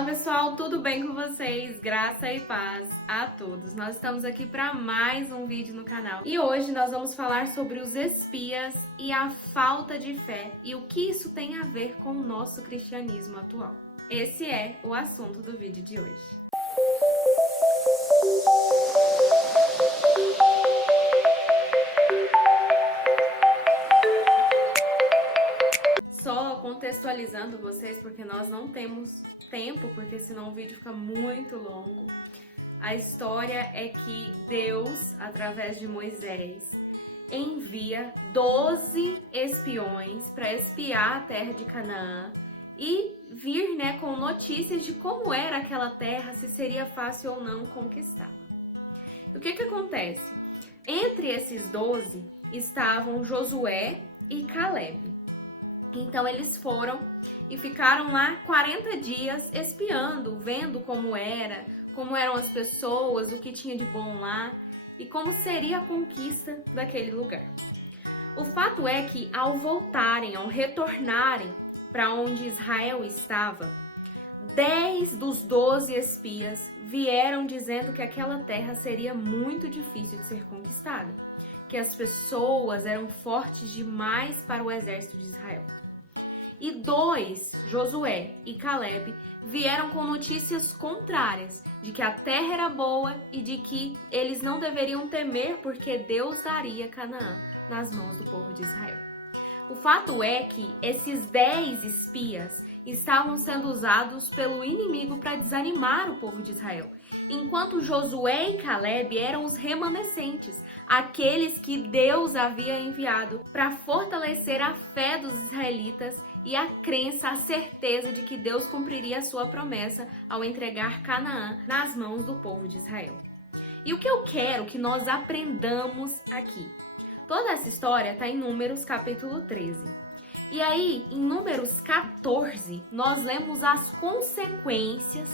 Fala pessoal, tudo bem com vocês? Graça e paz a todos. Nós estamos aqui para mais um vídeo no canal e hoje nós vamos falar sobre os espias e a falta de fé e o que isso tem a ver com o nosso cristianismo atual. Esse é o assunto do vídeo de hoje. Só contextualizando vocês, porque nós não temos tempo, porque senão o vídeo fica muito longo. A história é que Deus, através de Moisés, envia 12 espiões para espiar a terra de Canaã e vir, com notícias de como era aquela terra, se seria fácil ou não conquistar. E o que acontece? Entre esses 12 estavam Josué e Caleb. Então eles foram e ficaram lá 40 dias espiando, vendo como eram as pessoas, o que tinha de bom lá e como seria a conquista daquele lugar. O fato é que ao retornarem para onde Israel estava, 10 dos 12 espias vieram dizendo que aquela terra seria muito difícil de ser conquistada, que as pessoas eram fortes demais para o exército de Israel. E 2, Josué e Caleb, vieram com notícias contrárias, de que a terra era boa e de que eles não deveriam temer porque Deus daria Canaã nas mãos do povo de Israel. O fato é que esses 10 espias estavam sendo usados pelo inimigo para desanimar o povo de Israel, enquanto Josué e Caleb eram os remanescentes, aqueles que Deus havia enviado para fortalecer a fé dos israelitas e a crença, a certeza de que Deus cumpriria a sua promessa ao entregar Canaã nas mãos do povo de Israel. E o que eu quero que nós aprendamos aqui? Toda essa história está em Números capítulo 13. E aí, em Números 14, nós lemos as consequências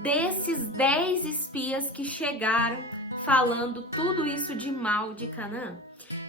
desses 10 espias que chegaram falando tudo isso de mal de Canaã.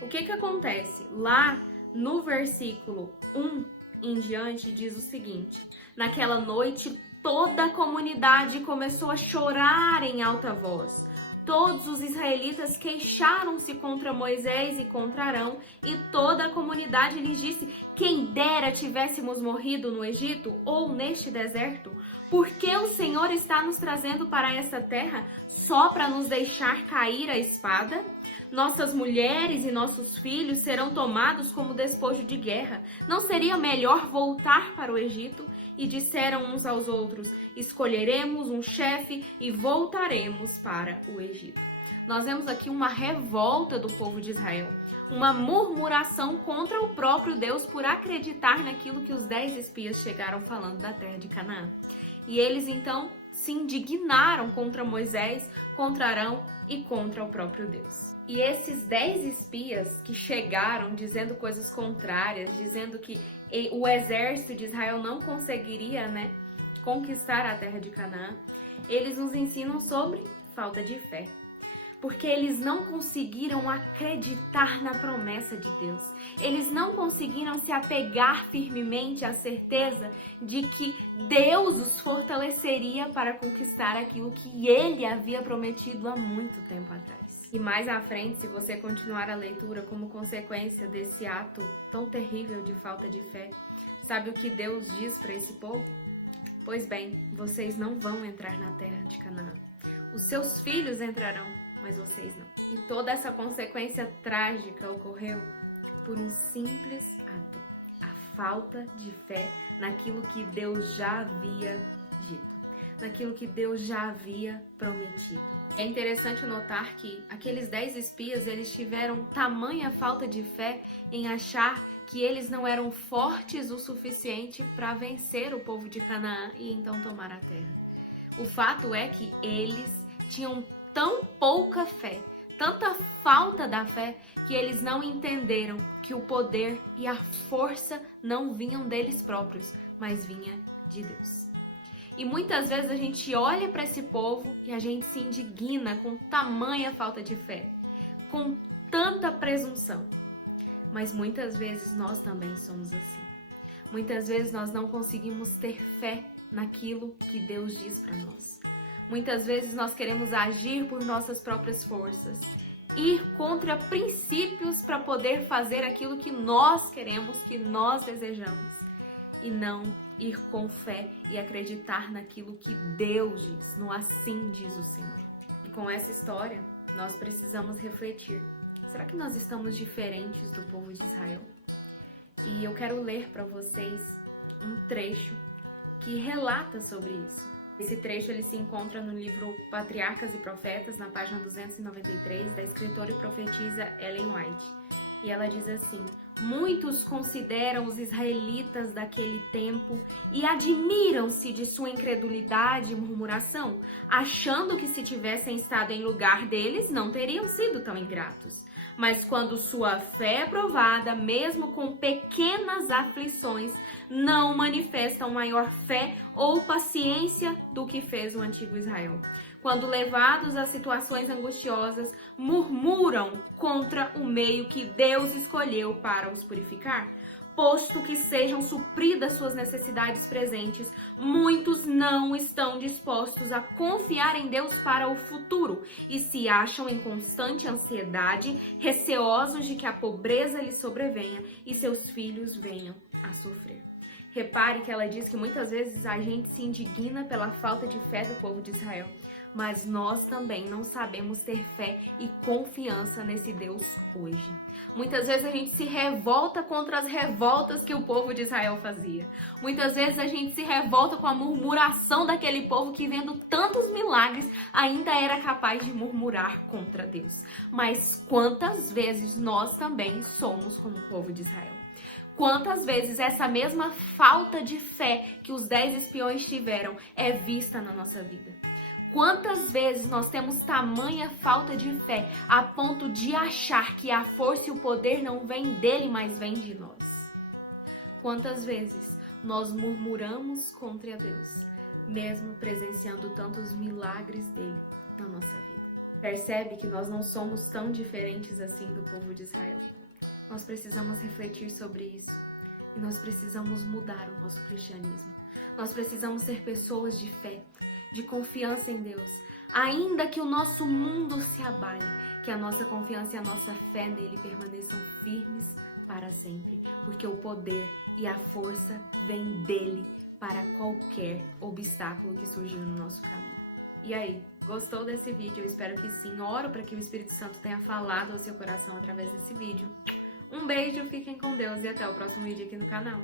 O que acontece? Lá no versículo 1 em diante diz o seguinte: naquela noite toda a comunidade começou a chorar em alta voz. Todos os israelitas queixaram-se contra Moisés e contra Arão, e toda a comunidade lhes disse: quem dera tivéssemos morrido no Egito ou neste deserto, porque o Senhor está nos trazendo para essa terra só para nos deixar cair a espada? Nossas mulheres e nossos filhos serão tomados como despojo de guerra. Não seria melhor voltar para o Egito? E disseram uns aos outros: escolheremos um chefe e voltaremos para o Egito. Nós vemos aqui uma revolta do povo de Israel, uma murmuração contra o próprio Deus por acreditar naquilo que os 10 espias chegaram falando da terra de Canaã. E eles então se indignaram contra Moisés, contra Arão e contra o próprio Deus. E esses 10 espias que chegaram dizendo coisas contrárias, dizendo que o exército de Israel não conseguiria, conquistar a terra de Canaã, eles nos ensinam sobre falta de fé. Porque eles não conseguiram acreditar na promessa de Deus. Eles não conseguiram se apegar firmemente à certeza de que Deus os fortaleceria para conquistar aquilo que Ele havia prometido há muito tempo atrás. E mais à frente, se você continuar a leitura como consequência desse ato tão terrível de falta de fé, sabe o que Deus diz para esse povo? Pois bem, vocês não vão entrar na terra de Canaã. Os seus filhos entrarão, mas vocês não. E toda essa consequência trágica ocorreu por um simples ato: a falta de fé naquilo que Deus já havia dito, naquilo que Deus já havia prometido. É interessante notar que aqueles 10 espias, eles tiveram tamanha falta de fé em achar que eles não eram fortes o suficiente para vencer o povo de Canaã e então tomar a terra. O fato é que eles tinham tão pouca fé, tanta falta da fé, que eles não entenderam que o poder e a força não vinham deles próprios, mas vinha de Deus. E muitas vezes a gente olha para esse povo e a gente se indigna com tamanha falta de fé, com tanta presunção. Mas muitas vezes nós também somos assim. Muitas vezes nós não conseguimos ter fé naquilo que Deus diz para nós. Muitas vezes nós queremos agir por nossas próprias forças, ir contra princípios para poder fazer aquilo que nós queremos, que nós desejamos, e não ir com fé e acreditar naquilo que Deus diz, no assim diz o Senhor. E com essa história, nós precisamos refletir. Será que nós estamos diferentes do povo de Israel? E eu quero ler para vocês um trecho que relata sobre isso. Esse trecho ele se encontra no livro Patriarcas e Profetas, na página 293, da escritora e profetisa Ellen White. E ela diz assim: muitos consideram os israelitas daquele tempo e admiram-se de sua incredulidade e murmuração, achando que se tivessem estado em lugar deles, não teriam sido tão ingratos. Mas quando sua fé é provada, mesmo com pequenas aflições, não manifestam maior fé ou paciência do que fez o antigo Israel. Quando levados a situações angustiosas, murmuram contra o meio que Deus escolheu para os purificar. Posto que sejam supridas suas necessidades presentes, muitos não estão dispostos a confiar em Deus para o futuro e se acham em constante ansiedade, receosos de que a pobreza lhes sobrevenha e seus filhos venham a sofrer. Repare que ela diz que muitas vezes a gente se indigna pela falta de fé do povo de Israel, mas nós também não sabemos ter fé e confiança nesse Deus hoje. Muitas vezes a gente se revolta contra as revoltas que o povo de Israel fazia. Muitas vezes a gente se revolta com a murmuração daquele povo que, vendo tantos milagres, ainda era capaz de murmurar contra Deus. Mas quantas vezes nós também somos como o povo de Israel? Quantas vezes essa mesma falta de fé que os 10 espiões tiveram é vista na nossa vida? Quantas vezes nós temos tamanha falta de fé a ponto de achar que a força e o poder não vêm dele, mas vêm de nós? Quantas vezes nós murmuramos contra Deus, mesmo presenciando tantos milagres dele na nossa vida? Percebe que nós não somos tão diferentes assim do povo de Israel? Nós precisamos refletir sobre isso e nós precisamos mudar o nosso cristianismo. Nós precisamos ser pessoas de fé, de confiança em Deus. Ainda que o nosso mundo se abale, que a nossa confiança e a nossa fé nele permaneçam firmes para sempre, porque o poder e a força vêm dele para qualquer obstáculo que surgir no nosso caminho. E aí, gostou desse vídeo? Eu espero que sim. Oro para que o Espírito Santo tenha falado ao seu coração através desse vídeo. Um beijo, fiquem com Deus e até o próximo vídeo aqui no canal.